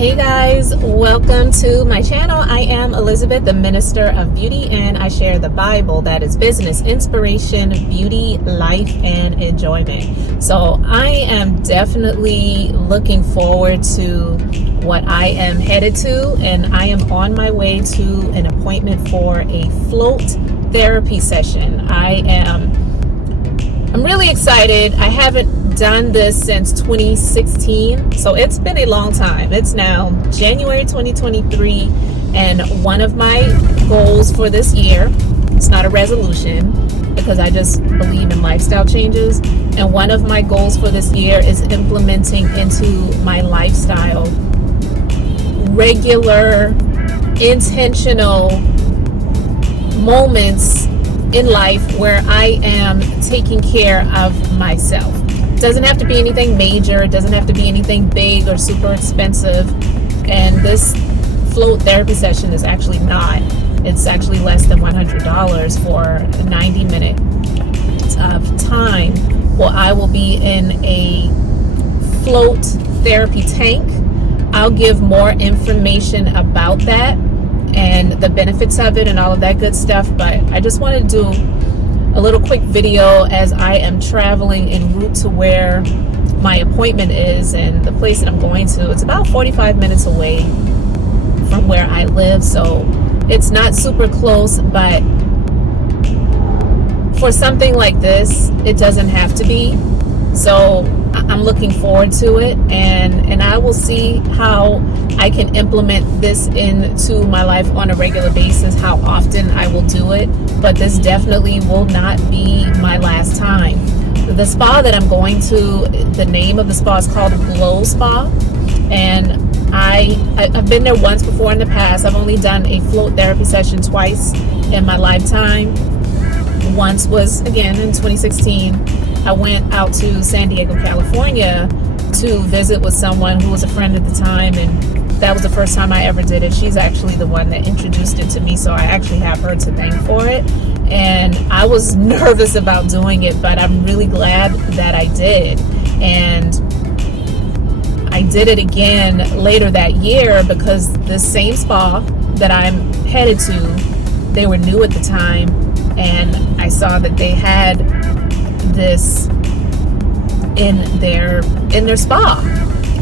Hey guys, welcome to my channel. I am Elizabeth, the Minister of Beauty, and I share the Bible, that is business, inspiration, beauty, life, and enjoyment. So I am definitely looking forward to what I am headed to, and I am on my way to an appointment for a float therapy session. I'm really excited. I haven't done this since 2016, so it's been a long time. It's now January 2023, and one of my goals for this year, it's not a resolution because I just believe in lifestyle changes, and one of my goals for this year is implementing into my lifestyle regular, intentional moments in life where I am taking care of myself. It doesn't have to be anything major. It doesn't have to be anything big or super expensive. And this float therapy session is actually not. It's actually less than $100 for 90 minutes of time where I will be in a float therapy tank. I'll give more information about that and the benefits of it and all of that good stuff, but I just wanted to do a little quick video as I am traveling en route to where my appointment is and the place that I'm going to. It's about 45 minutes away from where I live, so it's not super close, but for something like this, it doesn't have to be. So I'm looking forward to it, and I will see how I can implement this into my life on a regular basis, how often I will do it, but this definitely will not be my last time. The spa that I'm going to, the name of the spa is called GlowSpa, and I've been there once before in the past. I've only done a float therapy session twice in my lifetime. Once was, again, in 2016. I went out to San Diego, California to visit with someone who was a friend at the time, and that was the first time I ever did it. She's actually the one that introduced it to me, so I actually have her to thank for it. And I was nervous about doing it, but I'm really glad that I did. And I did it again later that year because the same spa that I'm headed to, they were new at the time, and I saw that they had this in their spa,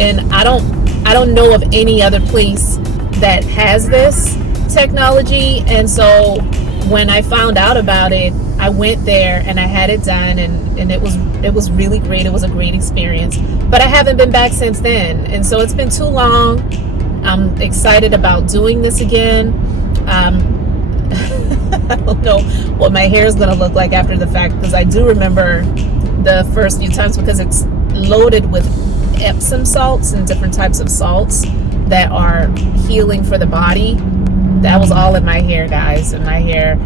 and I don't know of any other place that has this technology. And so when I found out about it, I went there and I had it done, and it was really great. It was a great experience, but I haven't been back since then, and so it's been too long. I'm excited about doing this again. I don't know what my hair is going to look like after the fact, because I do remember the first few times, because it's loaded with Epsom salts and different types of salts that are healing for the body. That was all in my hair, guys. And my hair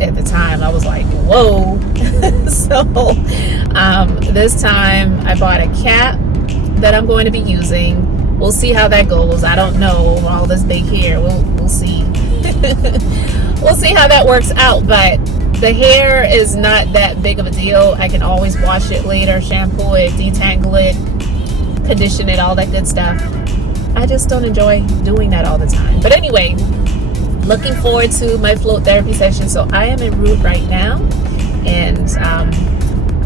at the time, I was like, whoa. So this time I bought a cap that I'm going to be using. We'll see how that goes. I don't know, all this big hair. We'll see. We'll see how that works out, but the hair is not that big of a deal. I can always wash it later, shampoo it, detangle it, condition it, all that good stuff. I just don't enjoy doing that all the time. But anyway, looking forward to my float therapy session. So I am en route right now, and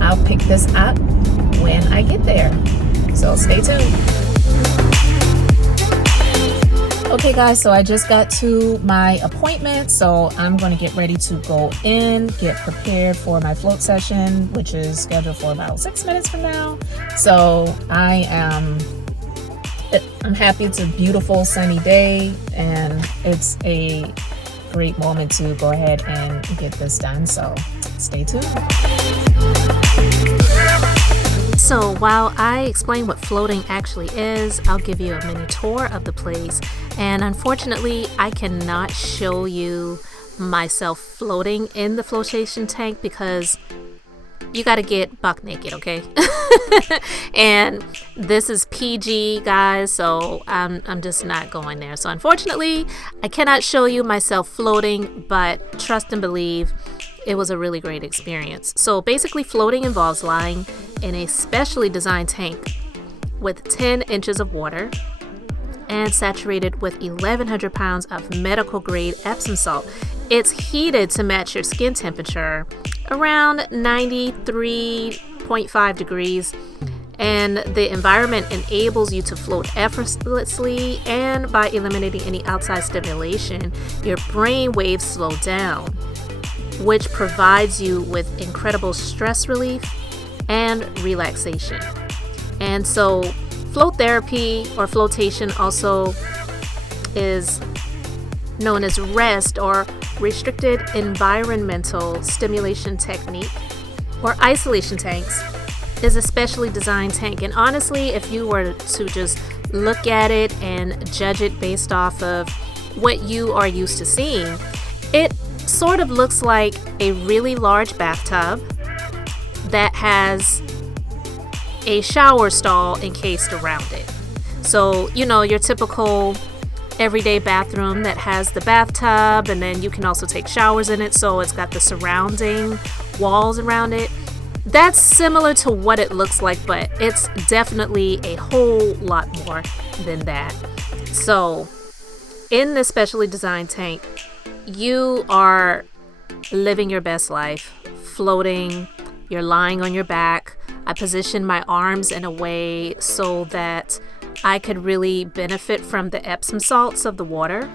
I'll pick this up when I get there. So stay tuned. Okay guys, so I just got to my appointment, so I'm going to get ready to go in, get prepared for my float session, which is scheduled for about 6 minutes from now. So I'm happy. It's a beautiful sunny day, and it's a great moment to go ahead and get this done. So stay tuned. So while I explain what floating actually is, I'll give you a mini tour of the place. And unfortunately, I cannot show you myself floating in the flotation tank because you got to get buck naked, okay? And this is PG, guys, so I'm just not going there. So unfortunately, I cannot show you myself floating, but trust and believe, it was a really great experience. So basically, floating involves lying in a specially designed tank with 10 inches of water, and saturated with 1,100 pounds of medical grade Epsom salt. It's heated to match your skin temperature, around 93.5 degrees, and the environment enables you to float effortlessly, and by eliminating any outside stimulation, your brain waves slow down, which provides you with incredible stress relief and relaxation. And so float therapy or flotation also is known as REST, or restricted environmental stimulation technique, or isolation tanks, is a specially designed tank. And honestly, if you were to just look at it and judge it based off of what you are used to seeing, it sort of looks like a really large bathtub that has a shower stall encased around it. So, you know, your typical everyday bathroom that has the bathtub, and then you can also take showers in it, so it's got the surrounding walls around it. That's similar to what it looks like, but it's definitely a whole lot more than that. So in this specially designed tank, you are living your best life, floating, you're lying on your back. I positioned my arms in a way so that I could really benefit from the Epsom salts of the water,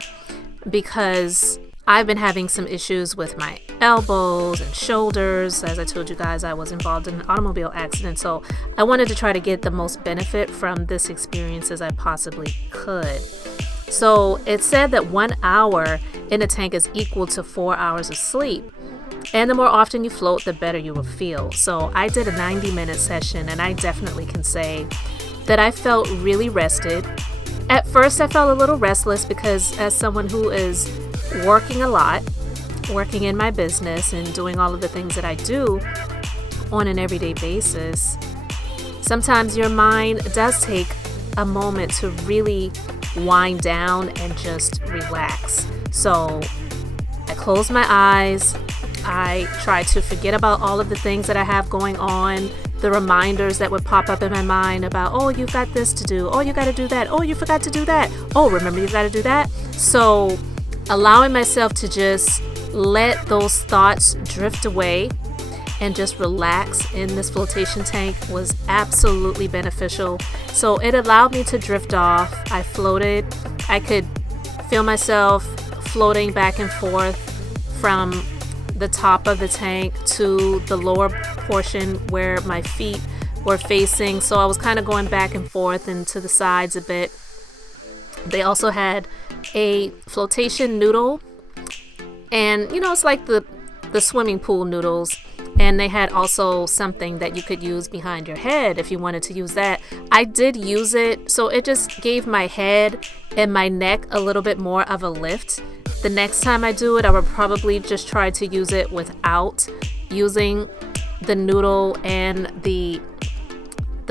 because I've been having some issues with my elbows and shoulders. As I told you guys, I was involved in an automobile accident, so I wanted to try to get the most benefit from this experience as I possibly could. So it said that 1 hour in a tank is equal to 4 hours of sleep. And the more often you float, the better you will feel. So I did a 90-minute session, and I definitely can say that I felt really rested. At first, I felt a little restless because, as someone who is working a lot, working in my business and doing all of the things that I do on an everyday basis, sometimes your mind does take a moment to really wind down and just relax. So I closed my eyes. I try to forget about all of the things that I have going on, the reminders that would pop up in my mind about, oh, you've got this to do. Oh, you got to do that. Oh, you forgot to do that. Oh, remember, you've got to do that. So allowing myself to just let those thoughts drift away and just relax in this flotation tank was absolutely beneficial. So it allowed me to drift off. I floated. I could feel myself floating back and forth from the top of the tank to the lower portion where my feet were facing. So I was kind of going back and forth and to the sides a bit. They also had a flotation noodle, and you know, it's like the swimming pool noodles, and they had also something that you could use behind your head if you wanted to use that. I did use it, so it just gave my head and my neck a little bit more of a lift. The next time I do it, I would probably just try to use it without using the noodle and the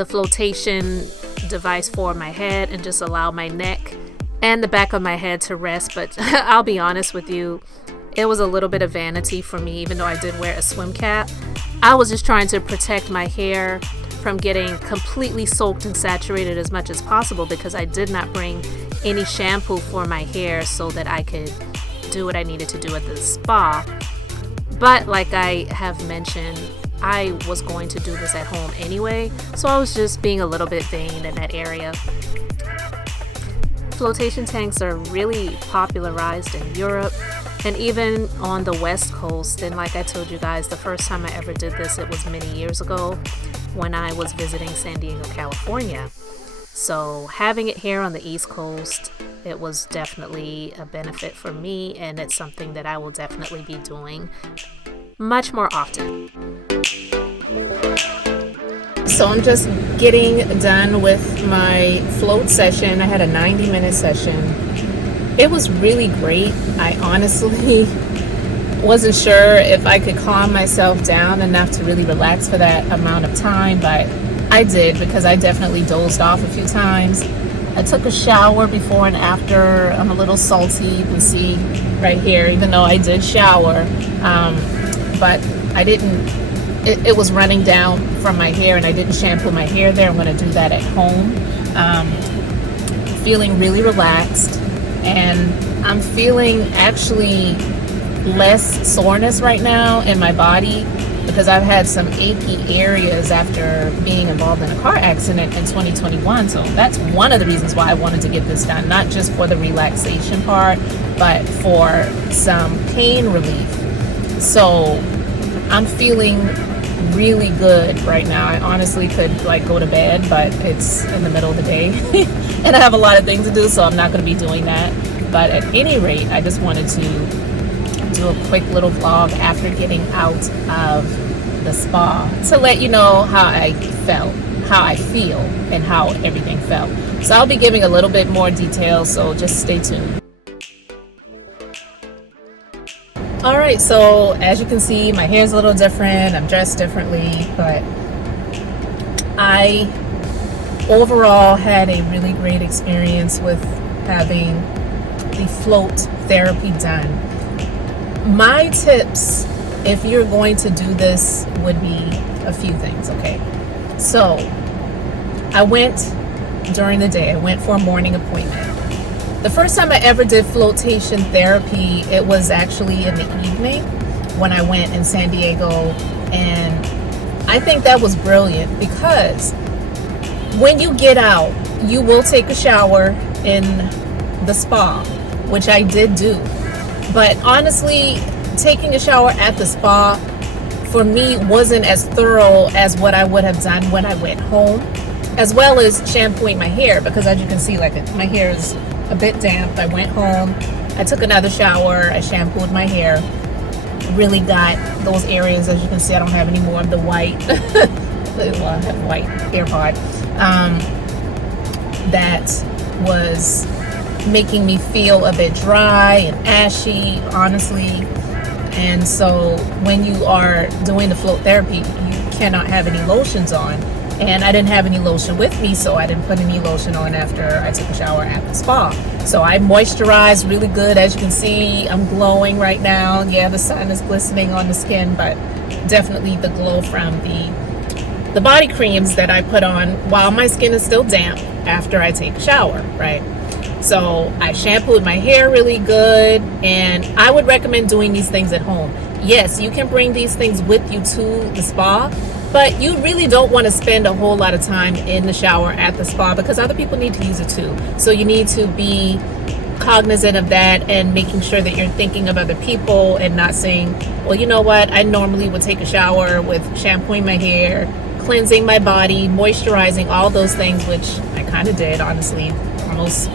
flotation device for my head, and just allow my neck and the back of my head to rest. But I'll be honest with you, it was a little bit of vanity for me, even though I did wear a swim cap. I was just trying to protect my hair from getting completely soaked and saturated as much as possible, because I did not bring any shampoo for my hair so that I could do what I needed to do at the spa. But like I have mentioned, I was going to do this at home anyway, so I was just being a little bit vain in that area. Flotation tanks are really popularized in Europe and even on the West Coast. And like I told you guys, the first time I ever did this, it was many years ago when I was visiting San Diego, California. So having it here on the East Coast, it was definitely a benefit for me, and it's something that I will definitely be doing much more often. So I'm just getting done with my float session. I had a 90-minute session. It was really great. I honestly wasn't sure if I could calm myself down enough to really relax for that amount of time, but I did, because I definitely dozed off a few times. I took a shower before and after. I'm a little salty, you can see right here, even though I did shower, but I didn't. It was running down from my hair, and I didn't shampoo my hair there. I'm going to do that at home. feeling really relaxed, and I'm feeling actually less soreness right now in my body, because I've had some achy areas after being involved in a car accident in 2021. So that's one of the reasons why I wanted to get this done, not just for the relaxation part, but for some pain relief. So I'm feeling really good right now. I honestly could go to bed, but it's in the middle of the day and I have a lot of things to do, so I'm not going to be doing that. But at any rate, I just wanted to do a quick little vlog after getting out of the spa to let you know how I felt, how I feel, and how everything felt. So I'll be giving a little bit more detail, so just stay tuned. Alright, so as you can see, my hair's a little different, I'm dressed differently, but I overall had a really great experience with having the float therapy done. My tips, if you're going to do this, would be a few things, okay? So, I went during the day. I went for a morning appointment. The first time I ever did flotation therapy, it was actually in the evening when I went in San Diego, and I think that was brilliant because when you get out, you will take a shower in the spa, which I did do. But honestly, taking a shower at the spa for me wasn't as thorough as what I would have done when I went home, as well as shampooing my hair, because as you can see, my hair is a bit damp. I went home, I took another shower, I shampooed my hair, really got those areas. As you can see, I don't have any more of the white well, I have white hair pod that was making me feel a bit dry and ashy, honestly. And so when you are doing the float therapy, you cannot have any lotions on, and I didn't have any lotion with me, so I didn't put any lotion on after I took a shower at the spa. So I moisturized really good. As you can see, I'm glowing right now. Yeah, the sun is glistening on the skin, but definitely the glow from the body creams that I put on while my skin is still damp after I take a shower, right? So I shampooed my hair really good, and I would recommend doing these things at home. Yes, you can bring these things with you to the spa, but you really don't want to spend a whole lot of time in the shower at the spa because other people need to use it too. So you need to be cognizant of that and making sure that you're thinking of other people and not saying, well, you know what, I normally would take a shower with shampooing my hair, cleansing my body, moisturizing, all those things, which I kind of did, honestly, almost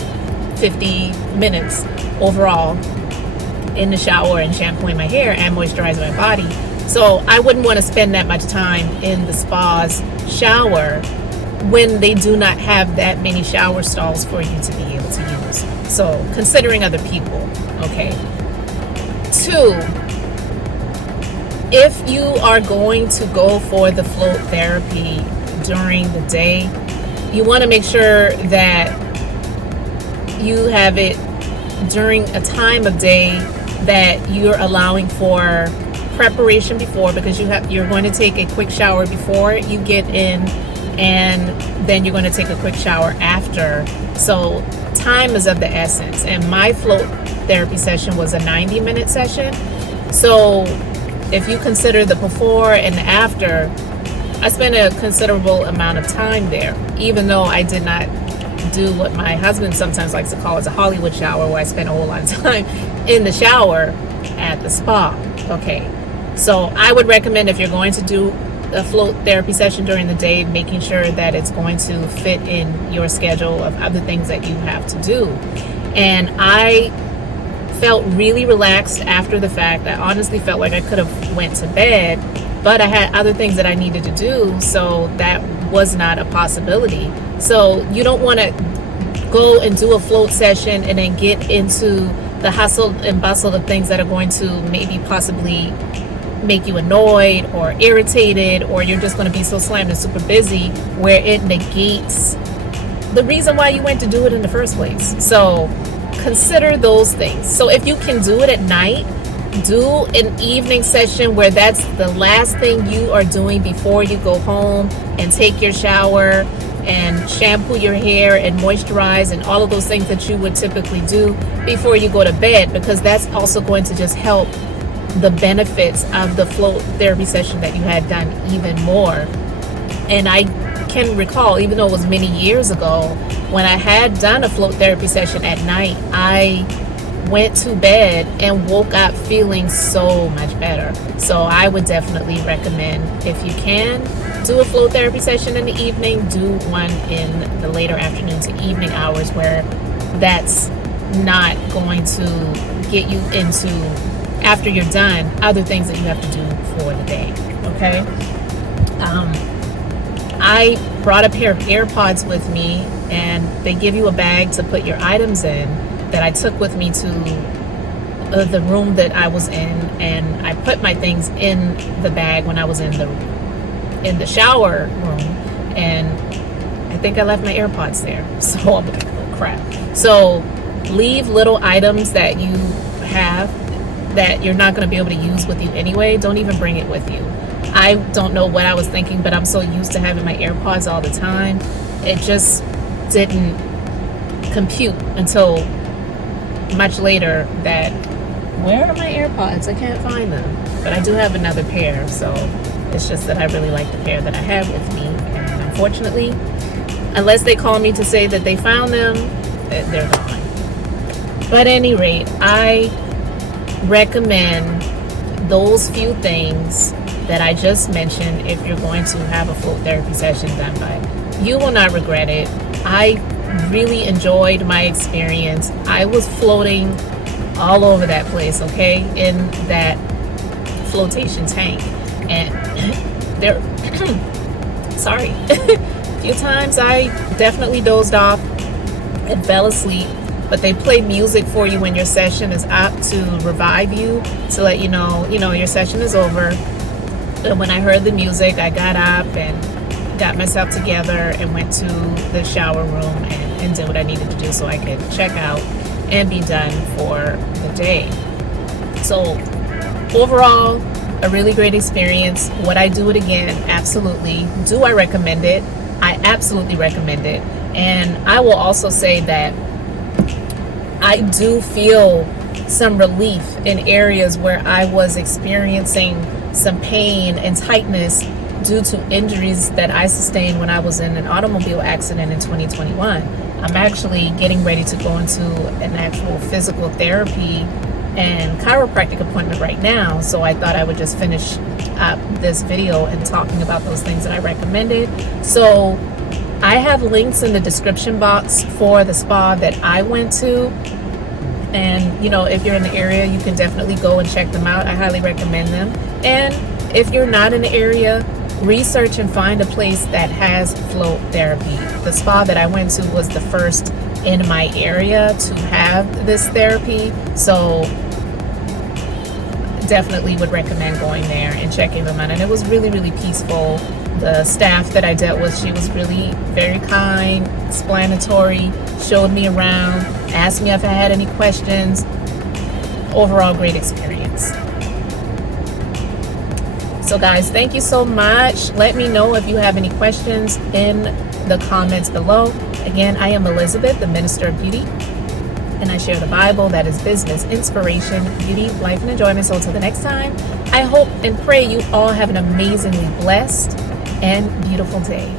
50 minutes overall in the shower and shampooing my hair and moisturizing my body. So I wouldn't want to spend that much time in the spa's shower when they do not have that many shower stalls for you to be able to use. So considering other people, okay. 2, if you are going to go for the float therapy during the day, you want to make sure that you have it during a time of day that you're allowing for preparation before, because you're going to take a quick shower before you get in, and then you're going to take a quick shower after. So time is of the essence, and my float therapy session was a 90-minute session. So if you consider the before and the after, I spent a considerable amount of time there, even though I did not do what my husband sometimes likes to call as a Hollywood shower, where I spend a whole lot of time in the shower at the spa. Okay, so I would recommend, if you're going to do a float therapy session during the day, making sure that it's going to fit in your schedule of other things that you have to do. And I felt really relaxed after the fact. I honestly felt like I could have went to bed, but I had other things that I needed to do, so that was not a possibility. So you don't want to go and do a float session and then get into the hustle and bustle of things that are going to maybe possibly make you annoyed or irritated, or you're just going to be so slammed and super busy where it negates the reason why you went to do it in the first place. So consider those things. So if you can do it at night, do an evening session where that's the last thing you are doing before you go home and take your shower. and shampoo your hair and moisturize and all of those things that you would typically do before you go to bed, because that's also going to just help the benefits of the float therapy session that you had done even more. And I can recall, even though it was many years ago, when I had done a float therapy session at night, I went to bed and woke up feeling so much better. So I would definitely recommend, if you can do a float therapy session in the evening, do one in the later afternoon to evening hours, where that's not going to get you into, after you're done, other things that you have to do for the day. Okay. I brought a pair of AirPods with me, and they give you a bag to put your items in, that I took with me to the room that I was in, and I put my things in the bag when I was in the shower room, and I think I left my AirPods there. So I'm like, oh crap. So leave little items that you have that you're not going to be able to use with you anyway. Don't even bring it with you. I don't know what I was thinking, but I'm so used to having my AirPods all the time. It just didn't compute until much later that, where are my AirPods? I can't find them. But I do have another pair, so it's just that I really like the pair that I have with me. And unfortunately, unless they call me to say that they found them, they're gone. But at any rate, I recommend those few things that I just mentioned if you're going to have a float therapy session done by. You will not regret it. I really enjoyed my experience. I was floating all over that place, okay, in that flotation tank. And there, sorry, a few times I definitely dozed off and fell asleep. But they play music for you when your session is up to revive you, to let you know, your session is over. And when I heard the music, I got up and got myself together and went to the shower room and did what I needed to do so I could check out and be done for the day. So overall, a really great experience. Would I do it again? Absolutely. Do I recommend it? I absolutely recommend it. And I will also say that I do feel some relief in areas where I was experiencing some pain and tightness due to injuries that I sustained when I was in an automobile accident in 2021. I'm actually getting ready to go into an actual physical therapy and chiropractic appointment right now, so I thought I would just finish up this video and talking about those things that I recommended. So I have links in the description box for the spa that I went to, and if you're in the area, you can definitely go and check them out. I highly recommend them. And if you're not in the area, research and find a place that has float therapy. The spa that I went to was the first in my area to have this therapy, so definitely would recommend going there and checking them out. And it was really, really peaceful. The staff that I dealt with, she was really very kind, explanatory, showed me around, asked me if I had any questions. Overall, great experience. So guys, thank you so much. Let me know if you have any questions in the comments below. Again, I am Elizabeth, the Minister of Beauty, and I share the Bible, that is business, inspiration, beauty, life, and enjoyment. So until the next time, I hope and pray you all have an amazingly blessed and beautiful day.